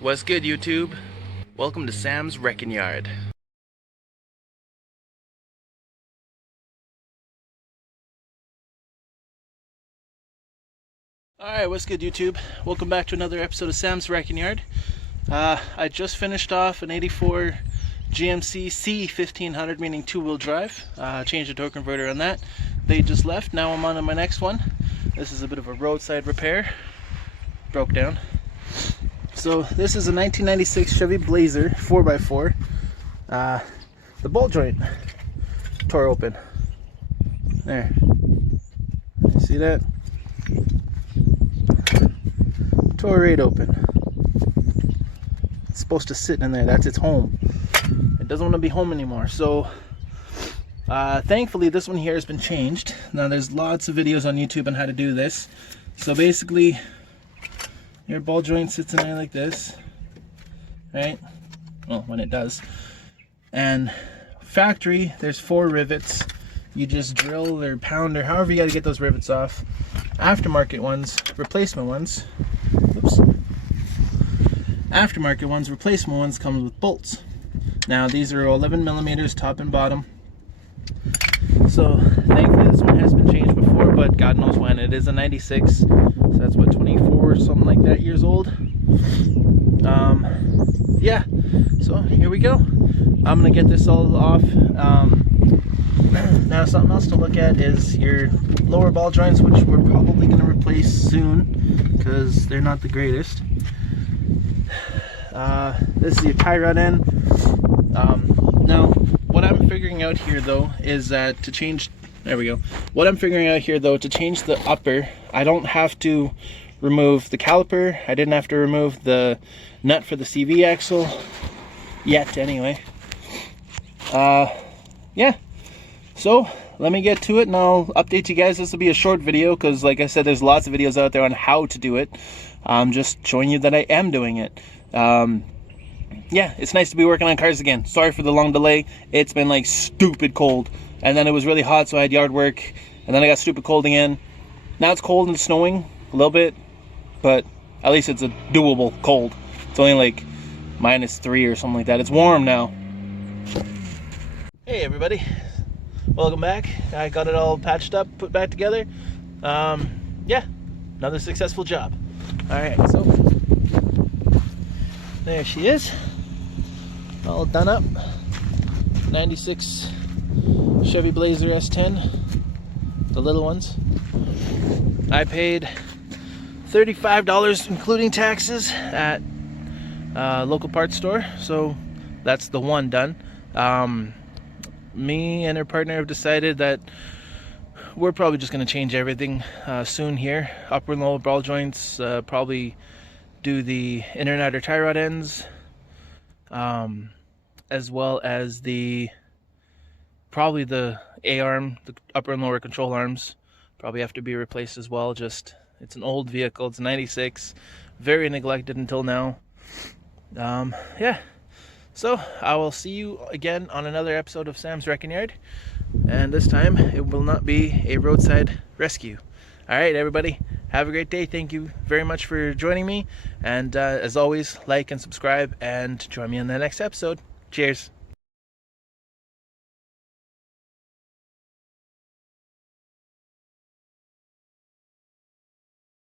What's good, YouTube? Welcome to Sam's Wrecking Yard. Alright, what's good, YouTube? Welcome back to another episode of Sam's Wrecking Yard. I just finished off an 84 GMC C1500, meaning two-wheel drive. Changed the torque converter on that. They just left. Now I'm on to my next one. This is a bit of a roadside repair. Broke down. So this is a 1996 Chevy Blazer 4x4. The ball joint tore open. There. See that? Tore right open. It's supposed to sit in there. That's its home. It doesn't want to be home anymore. So thankfully this one here has been changed. Now there's lots of videos on YouTube on how to do this. So basically your ball joint sits in there like this, right? Well, when it does. And factory, there's 4 rivets. You just drill or pound or however you got to get those rivets off. Aftermarket ones, replacement ones. Oops. Aftermarket ones, replacement ones come with bolts. Now these are 11 millimeters top and bottom. So thankfully this one has been changed before, but God knows when. It is a 96, so that's what, 24 or something like that years old. Yeah, so here we go. I'm gonna get this all off. Now something else to look at is your lower ball joints, which we're probably going to replace soon because they're not the greatest. This is your tie rod end. Now what I'm figuring out here though is that to change, there we go. What I'm figuring out here though, to change the upper, I don't have to remove the caliper. I didn't have to remove the nut for the CV axle yet anyway. Yeah. So let me get to it and I'll update you guys. This will be a short video because like I said, there's lots of videos out there on how to do it. I'm just showing you that I am doing it. Yeah, it's nice to be working on cars again. Sorry for the long delay. It's been like stupid cold, and then it was really hot, so I had yard work, and then I got stupid cold again. Now it's cold and snowing a little bit, but at least it's a doable cold. It's only like -3 or something like that. It's warm now. Hey everybody, welcome back. I got it all patched up, put back together. Yeah, another successful job. Alright, so there she is, all done up. 96 Chevy Blazer S10, the little ones. I paid $35 including taxes at a local parts store, so that's the one done. Me and her partner have decided that we're probably just going to change everything soon here. Upper and lower ball joints, probably do the inner and outer tie rod ends, as well as probably the A-arm, the upper and lower control arms probably have to be replaced as well. Just, it's an old vehicle, it's 96, very neglected until now. Yeah. So, I will see you again on another episode of Sam's Wrecking Yard. And this time, it will not be a roadside rescue. Alright, everybody, have a great day. Thank you very much for joining me. And as always, like and subscribe and join me in the next episode. Cheers.